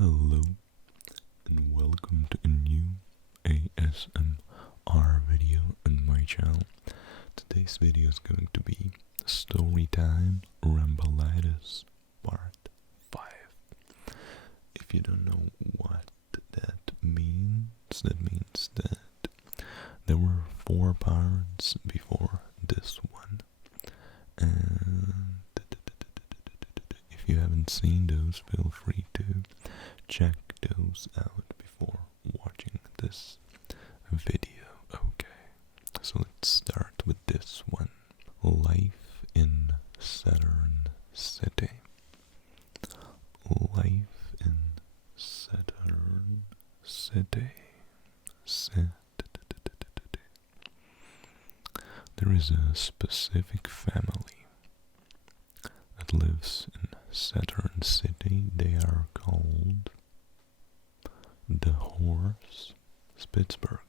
Hello and welcome to a new ASMR video on my channel. Today's video is going to be Storytime Ramble Part 5. If you don't know what that means that there were 4 parts before this one. And if you haven't seen those, feel free to check those out before watching this video. Okay, so let's start with this one. Life in Saturn City. Life in Saturn City. There is a specific family that lives in Saturn City. They are called the Horse Spitzberg.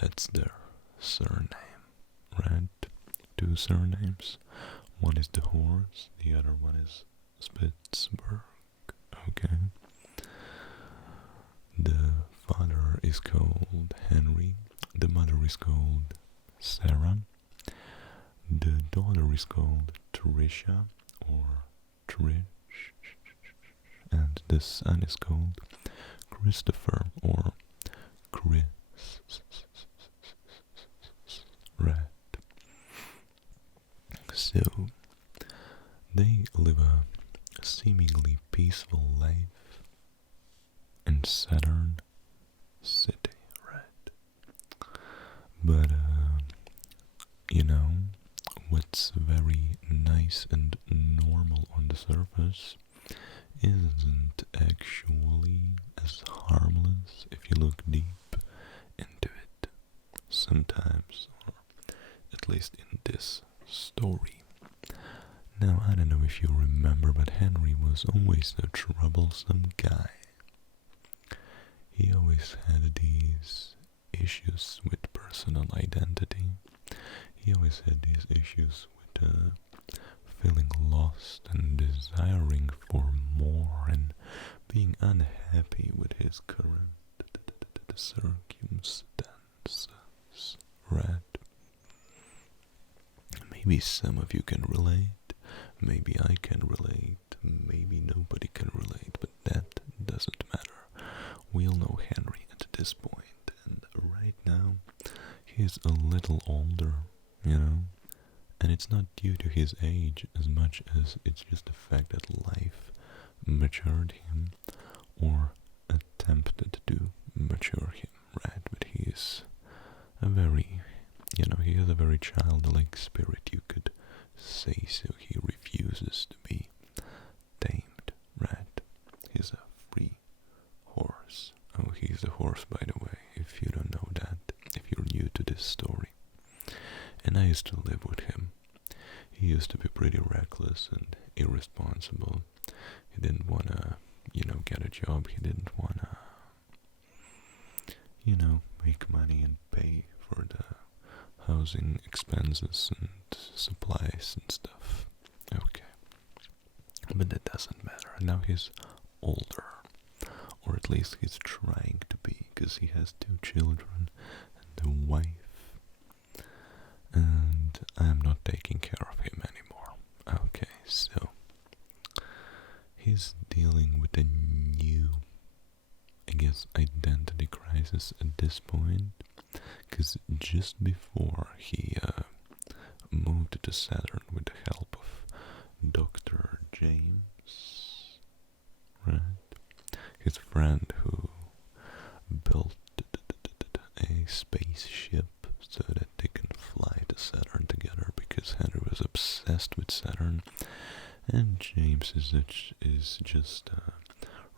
That's their surname, right? 2 surnames. One is the Horse, the other one is Spitzberg. Okay. The father is called Henry. The mother is called Sarah. The daughter is called Tricia or Trish, and the son is called Christopher or Chris. Right. So they live a seemingly peaceful life in Saturn City, right? But you know, what's very nice and normal on the surface isn't actually as harmless if you look deep into it. Sometimes, or at least in this story. Now, I don't know if you remember, but Henry was always a troublesome guy. He always had these issues with personal identity. He always had these issues with feeling lost and desiring for more and being unhappy with his current circumstances, right? Maybe some of you can relate, maybe I can relate, maybe nobody can relate, but that doesn't matter. We all know Henry at this point, and right now he's a little older, you know, and it's not due to his age as much as it's just the fact that life matured him or attempted to mature him, right? But he is a very, he has a very childlike spirit, you could say so. He refuses to be tamed, right? He's a free horse. Oh, he's a horse, by the way, if you don't know that, if you're new to this story. And I used to live with him. He used to be pretty reckless and irresponsible. He didn't want to, get a job. He didn't want to, make money and pay for the housing expenses and supplies and stuff. Okay. But that doesn't matter. Now he's older. Or at least he's trying to be, because he has 2 children and a wife. And I'm not taking care of him anymore. Okay, so he's dealing with a new, identity crisis at this point, because just before he moved to Saturn with the help of Dr. James, right? His friend who built a spaceship so that they can fly to Saturn together, because Henry was obsessed with Saturn, and James is just a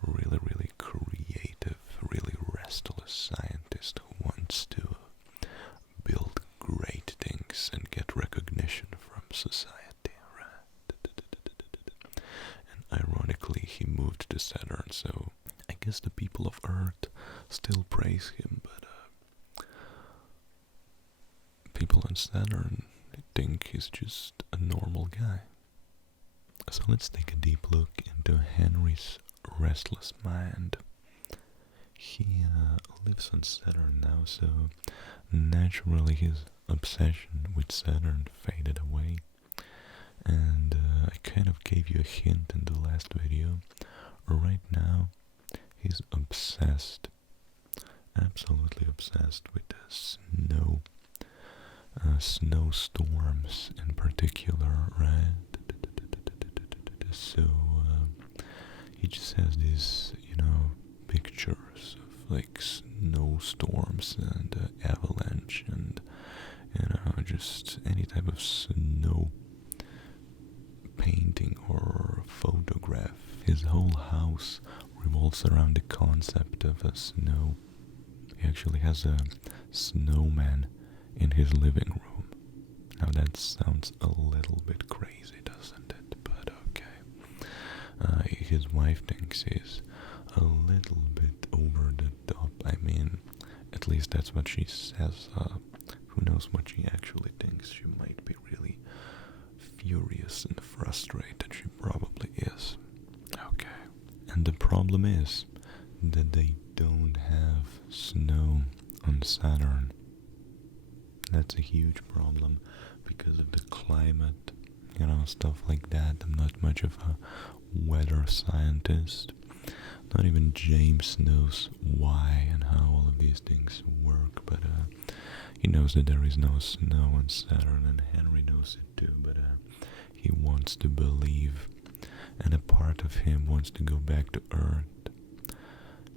really, really creative, really restless scientist who wants to build great things and get recognition from society, right? And ironically, he moved to Saturn, so I guess the people of Earth still praise him, but people on Saturn think he's just a normal guy. So let's take a deep look into Henry's restless mind. He lives on Saturn now, so naturally his obsession with Saturn faded away. And I kind of gave you a hint in the last video. Right now, he's obsessed, absolutely obsessed with the snow, snowstorms in particular, right? So he just has these, pictures of like snowstorms and avalanche and just any type of snow painting or photograph. His whole house revolves around the concept of a snow. He actually has a snowman in his living room. Now that sounds a little bit crazy, doesn't it? But okay. His wife thinks he's a little bit over the top. I mean, at least that's what she says. Who knows what she actually thinks? She might be really furious and frustrated. She probably is. Okay. And the problem is that they don't have snow on Saturn. That's a huge problem because of the climate, stuff like that. I'm not much of a weather scientist. Not even James knows why and how all of these things work, but he knows that there is no snow on Saturn, and Henry knows it too, but he wants to believe, and a part of him wants to go back to Earth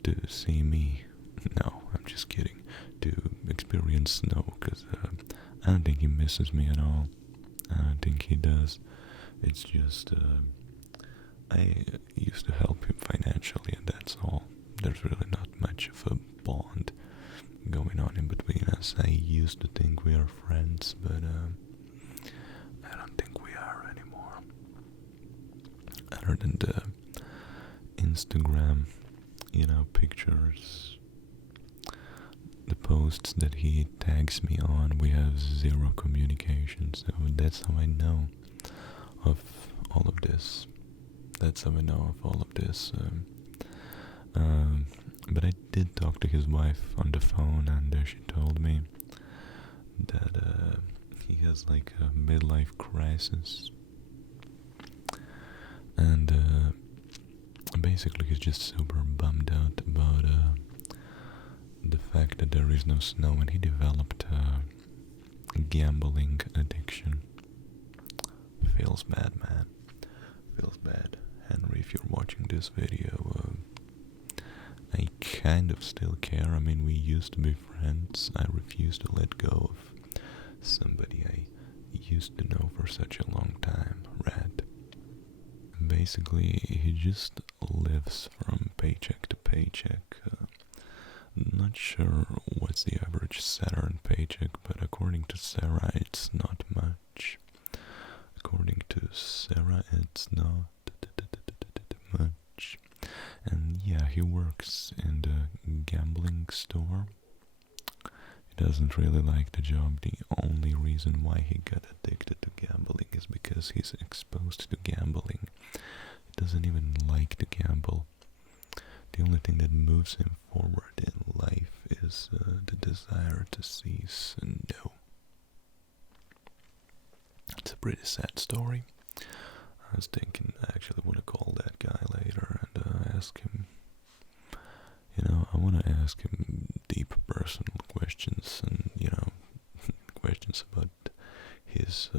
to see me. No, I'm just kidding. To experience snow, because I don't think he misses me at all. I don't think he does. It's just I used to help him financially, and that's all. There's really not much of a bond going on in between us. I used to think we are friends, but I don't think we are anymore. Other than the Instagram, pictures, the posts that he tags me on, we have zero communication, so that's how I know of all of this. That's how I know of all of this. But I did talk to his wife on the phone, and she told me that he has like a midlife crisis, and basically he's just super bummed out about the fact that there is no snow, and he developed a gambling addiction. Feels bad, man. Feels bad. Henry, if you're watching this video, I kind of still care. I mean, we used to be friends. I refuse to let go of somebody I used to know for such a long time, right? Basically, he just lives from paycheck to paycheck. Not sure what's the average Saturn paycheck, but according to Sarah, it's not much. According to Sarah, it's not much. And yeah, he works in the gambling store. He doesn't really like the job. The only reason why he got addicted to gambling is because he's exposed to gambling. He doesn't even like to gamble. The only thing that moves him forward in life is the desire to see snow. It's a pretty sad story. I was thinking I actually want to call that guy later and ask him, I want to ask him deep personal questions and, questions about his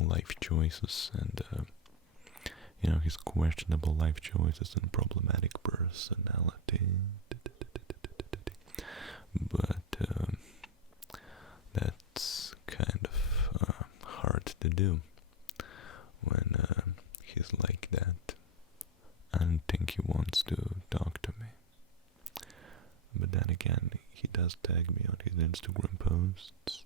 life choices and, his questionable life choices and problematic personality. But that's kind of hard to do when he's like that. I don't think he wants to talk to me. But then again, he does tag me on his Instagram posts.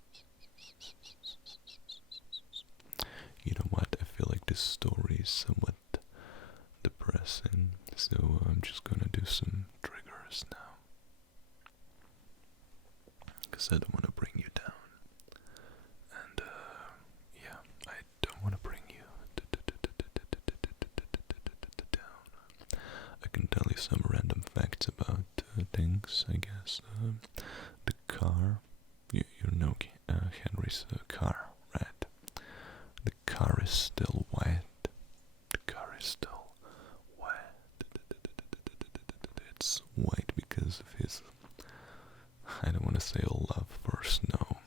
You know what? I feel like this story is somewhat depressing, so I'm just gonna do some triggers now. Because I don't want to bring you down. And, yeah, I don't want to bring you down. I can tell you some random facts about things, I guess. The car, you know Henry's car, right? The car is still wet. The car is still wet. It's white because of his, I don't want to say love for snow.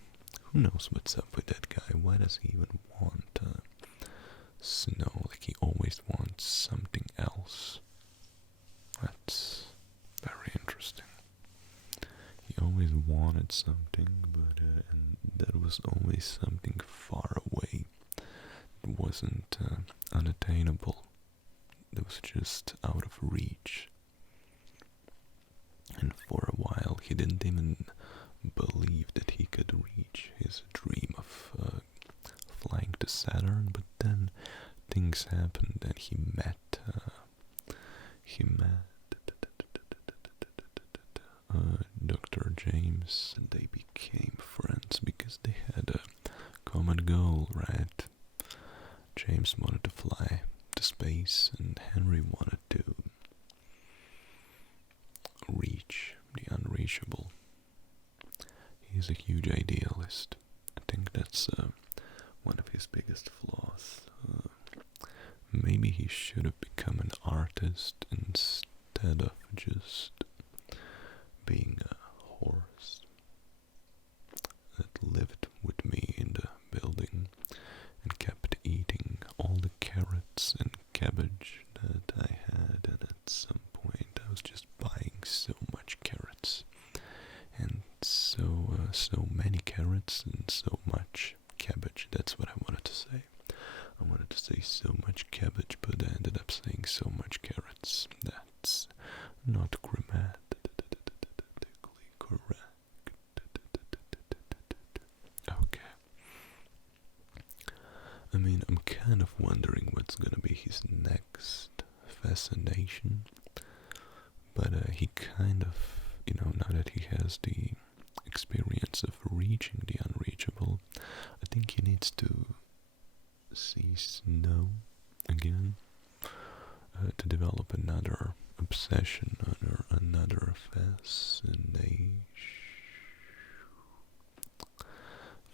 Who knows what's up with that guy? Why does he even want snow? Like, he always wants something else. That's very interesting. He always wanted something, but and that was always something far away. It wasn't unattainable. It was just out of reach. And for a while, he didn't even believe that he could reach his dream of flying to Saturn. But then things happened, and he met Dr. James, and they became friends because they had a common goal, right? James wanted to fly to space, and Henry wanted to reach the unreachable. He's a huge idealist. I think that's one of his biggest flaws. Maybe he should have become an artist instead of just being a horse that lived with me in the building and kept eating all the carrots and cabbage that I had, and at some point I was just buying so much carrots and so many carrots and so much cabbage. That's what I wanted to say. I wanted to say so much cabbage, but I ended up saying so much carrots. That's not grammatically correct. Okay. I mean, I'm kind of wondering what's gonna be his next fascination, but he kind of, now that he has the experience of reaching the unreachable, I think he needs to see snow again, to develop another obsession, another fascination.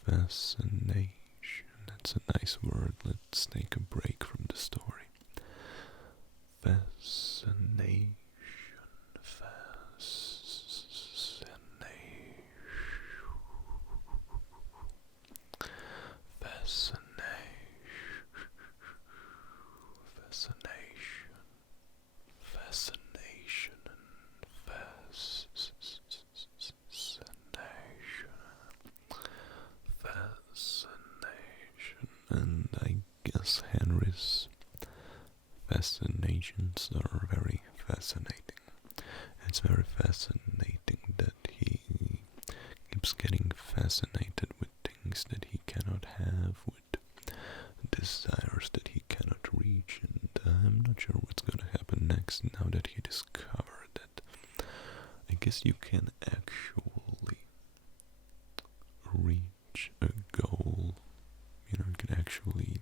That's a nice word. Let's take a break from the story. Fascination. And I guess Henry's fascinations are very fascinating. It's very fascinating that he keeps getting fascinated with things that he cannot have, with desires that he cannot reach, and I'm not sure what's gonna happen next now that he discovered that I guess you can actually reach a goal. You can actually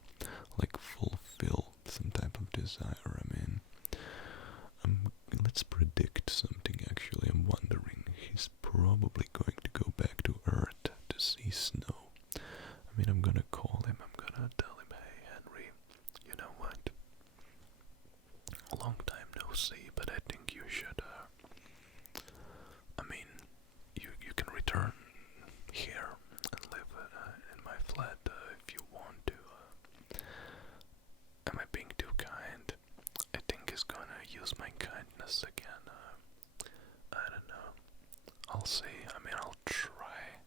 fulfill some type of desire. I mean, let's predict something actually. I'm wondering, he's probably going to go back to Earth to see snow. I mean, I'm gonna call him, I'm gonna tell him, hey Henry, you know what? A long time no see, but I think you should, you can return here and live in my flat if you want to. Am I being too kind? I think he's gonna use my kindness again. I don't know. I'll see. I'll try.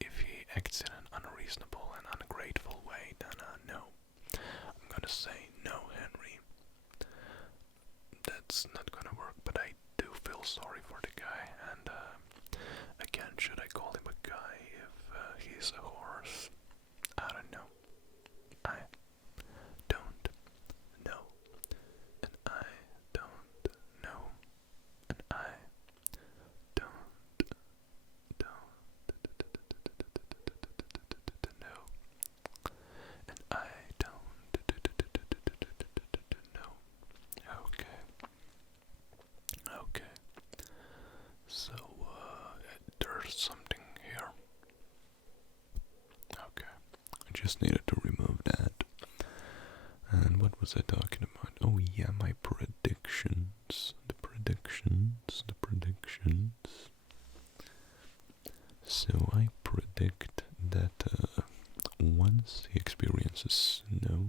If he acts in an unreasonable and ungrateful way, then no. I'm gonna say no, Henry. That's not gonna work, but I do feel sorry for the guy, and again, should I call him a guy if he's a horse? I don't know. I don't know. And I don't know. And I don't know. And I don't know. Okay. was I talking about? Oh yeah, my predictions. The predictions. So I predict that once he experiences snow,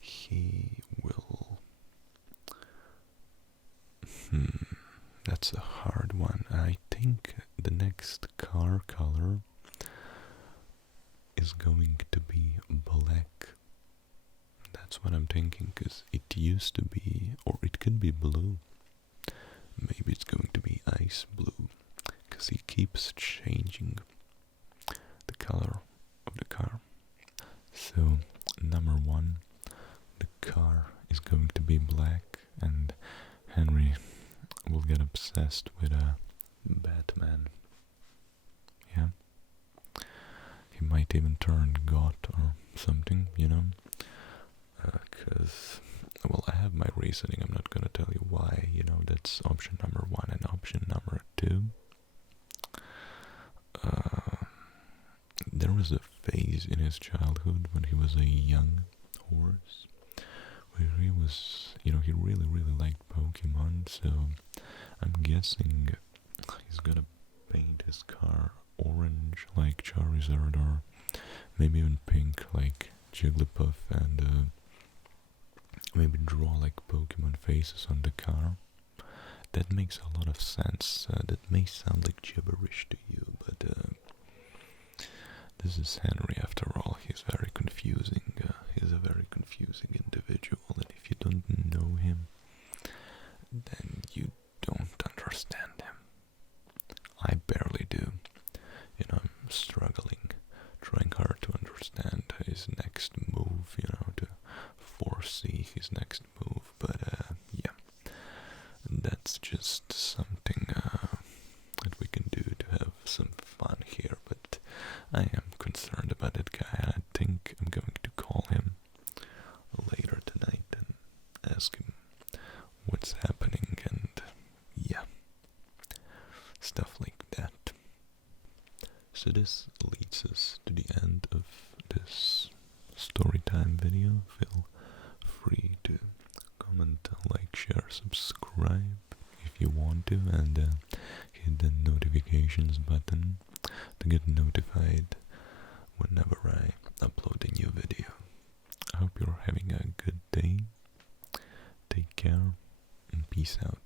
he will... That's a hard one. I think the next car color is going to be black. That's what I'm thinking, because it used to be, or it could be blue. Maybe it's going to be ice blue, because he keeps changing the color of the car. So, number one, the car is going to be black, and Henry will get obsessed with a Batman. Yeah? He might even turn goth or something, you know? Because, well, I have my reasoning. I'm not gonna tell you why, you know, that's option number one. And option number two, there was a phase in his childhood when he was a young horse where he was, you know, he really liked Pokemon, so I'm guessing he's gonna paint his car orange like Charizard, or maybe even pink like Jigglypuff, and maybe draw like Pokemon faces on the car. That makes a lot of sense. That may sound like gibberish to you, but this is Henry after all. He's very confusing. He's a very confusing individual, and if you don't know him, then you don't understand him. I barely do. You know, I'm struggling, trying hard to understand his next move, you know, to foresee his next move, but yeah, that's just something that we can do to have some fun here, but I am concerned about that guy. I think I'm going to call him later tonight and ask him what's happening, and yeah, stuff like that. So this leads us to the end of this Storytime video. Feel free to comment, like, share, subscribe if you want to, and hit the notifications button to get notified whenever I upload a new video. I hope you're having a good day. Take care and peace out.